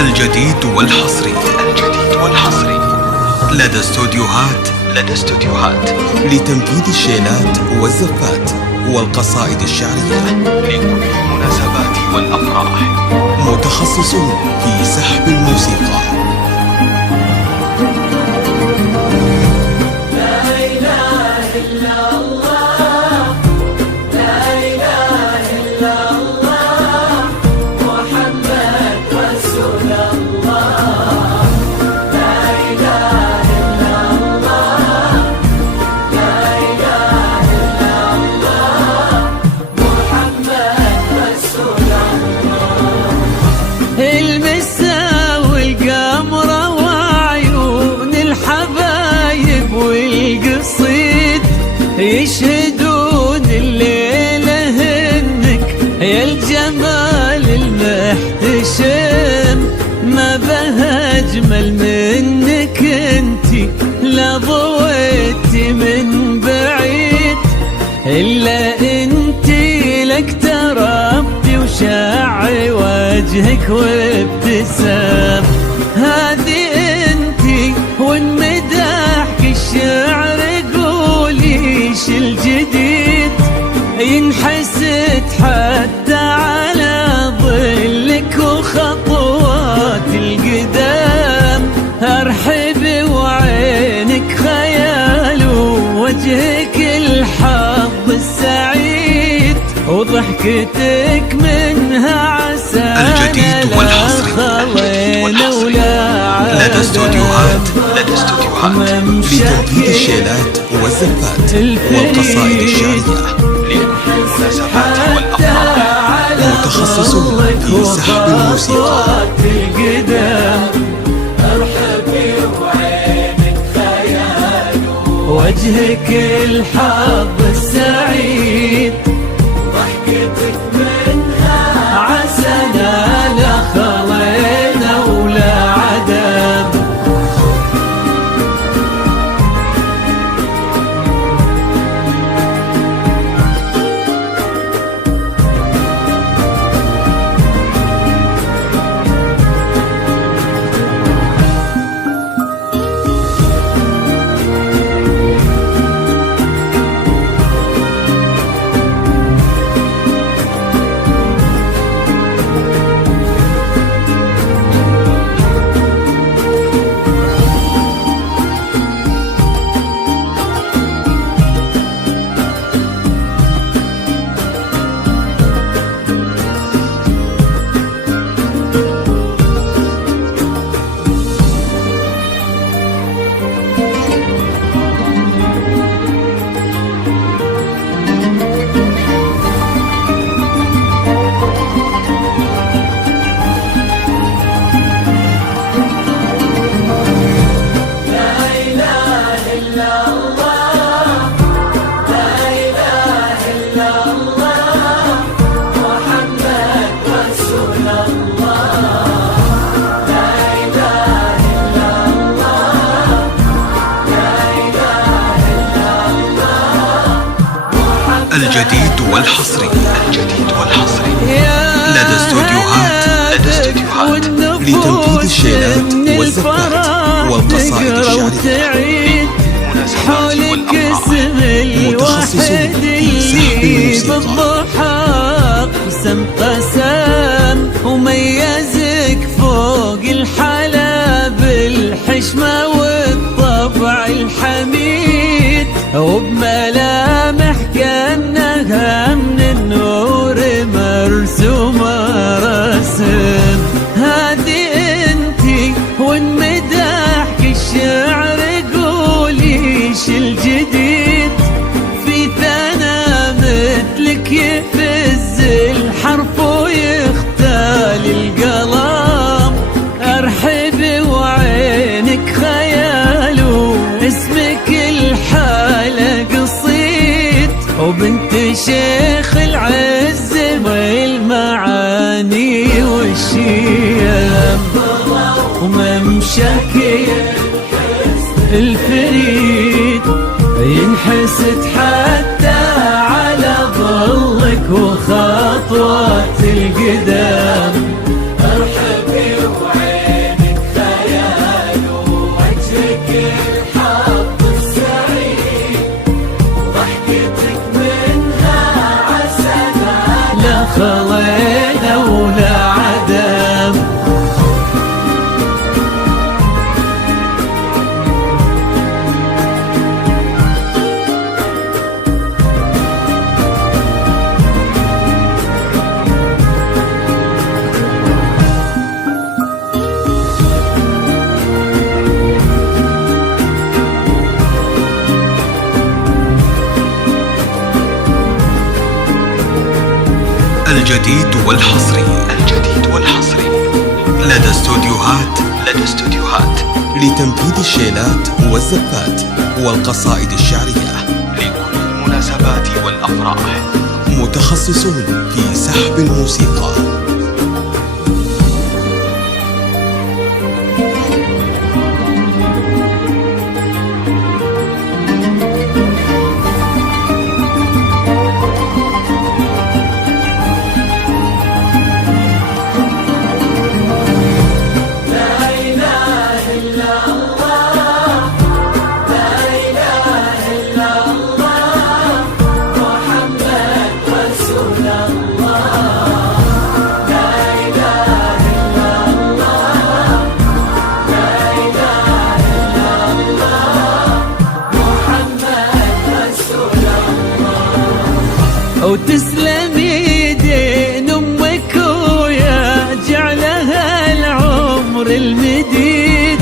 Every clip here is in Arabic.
الجديد والحصري لدى استوديوهات لتنفيذ الشيلات والزفات والقصائد الشعرية لكل المناسبات والأفراح، متخصصون في سحب الموسيقى. المسا والقمرة وعيون الحبايب والقصيد يشهدون الليلة هنك يا الجمال المحتشم، ما بها أجمل منك انتي لا ضويتي من بعيد، إلا انتي لك تربي وشاعي وجهك وابتسام. هذه انتي وان مدحك الشعر قوليش الجديد ينحسد حتى على ظلك وخطوات القدام. ارحبي وعينك خيال ووجهك الحظ السعيد وضحكتك منها عسى الجديد والحصري لدى استوديوهات لتنفيذ الشيلات والزفات والقصائد الشعرية للمناسبات والأفراح، متخصصون في سحب الموسيقى. ارحبي وعينك خيال وجهك الحظ السعيد ضحكتك منها عسانا لا خلينا ولا عدم. الجديد والحصري لدى استوديوهات لتنفيذ الشيلات والزفات والقصائد الشعرية، حولك اسم الواحد اللي بالضحى قسم قسم وميزك فوق الحلا بالحشمة والطبع الحميد، وبملامح كأنها من النور مرسومة رسم. هذه انتي وان مدحك الشعر قوليش الجديد في ثنا مثلك يفز الحرف ويختال القلم. ارحبي وعينك خيال واسمك الحالة قصيد وبنت شيخ العز والمعاني والشيم، وممشاك الفريد ينحسد حتى على ظلك وخطوات القدام. ارحبي وعينك الجديد والحصري لدى استوديوهات لتنفيذ الشيلات والزفات والقصائد الشعرية لكل المناسبات والأفراح. متخصصون في سحب الموسيقى. وتسلم يدين امك ويا جعلها العمر المديد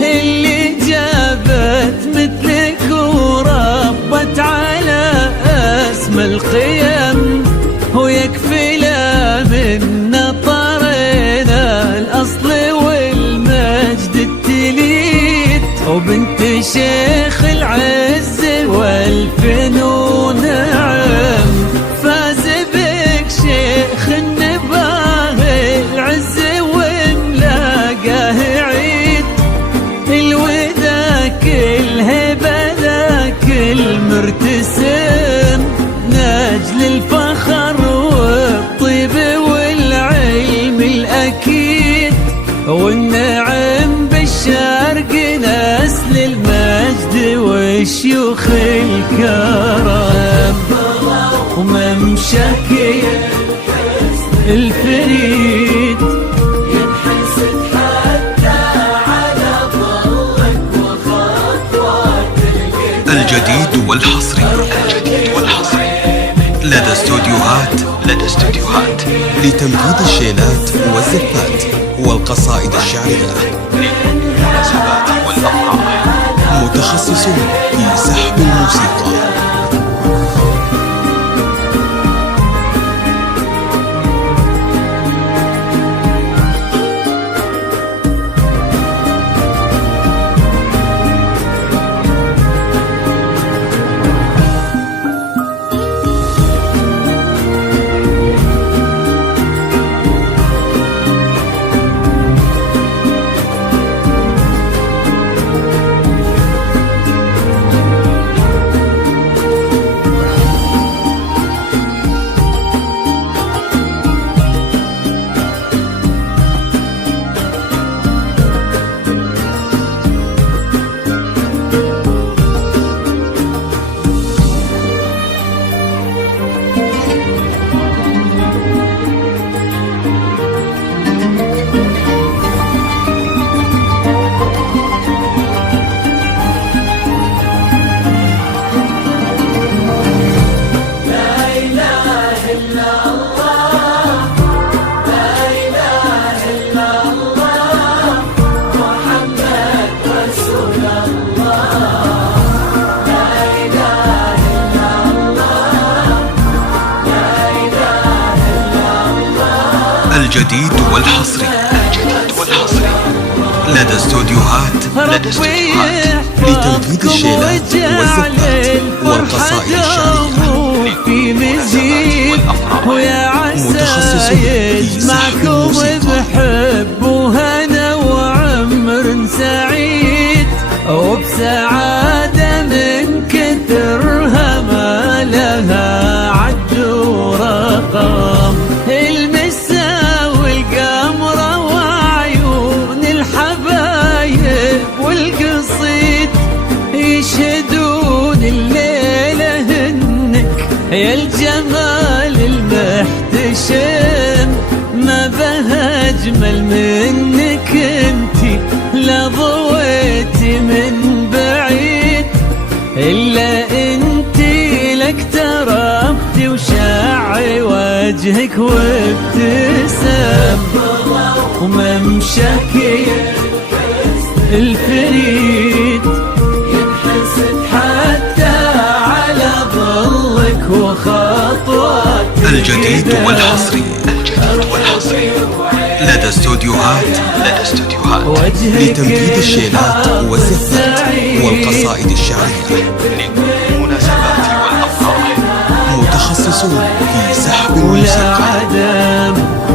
اللي جابت مثلك وربت على اسم القيم، ويكفي لا من طرينا الاصل والمجد التليد، وبنت شيخ العز والفنون نعم، فاز بك شيخ النباه العز وملاقاه عيد، الوذاك الهبه ذاك المرتسم، نجل الفخر والطيب والعلم الاكيد، والنعم بالشرق نسل المجد والشيوخ الكرم، وممشاك الفريد ينحسد حتى على ظلك وخطوات الجديد والحصري لدى استوديوهات لتنفيذ الشيلات والزفات والقصائد الشعرية للمناسبات والأفراح. متخصصون في سحب الموسيقى. الجديد والحصري لدى استوديوهات لتنفيذ الشيلات والزفات والقصائد الشعرية في مزيد، ويا عسى يجمعكم بحب وهنا وعمر سعيد، وبسعادة من كثرها ما لها عد ورقم، المسا والقمرة وعيون الحبايب والقصيد يشهدون الليلة هنك يا الجمال المحتشم، ما بها أجمل منك انتي لا ضويتي من بعيد، إلا انتي لك تربتي وشعي وجهك وابتسم، وممشاك الفريد ينحسد حتى على ظلك وخطوات الجديد والحصري لدى استوديوهات لتمجيد الشيلات والزفات والقصائد الشعرية للمناسبات والأفراح. متخصصون في سحب الموسيقى والعدم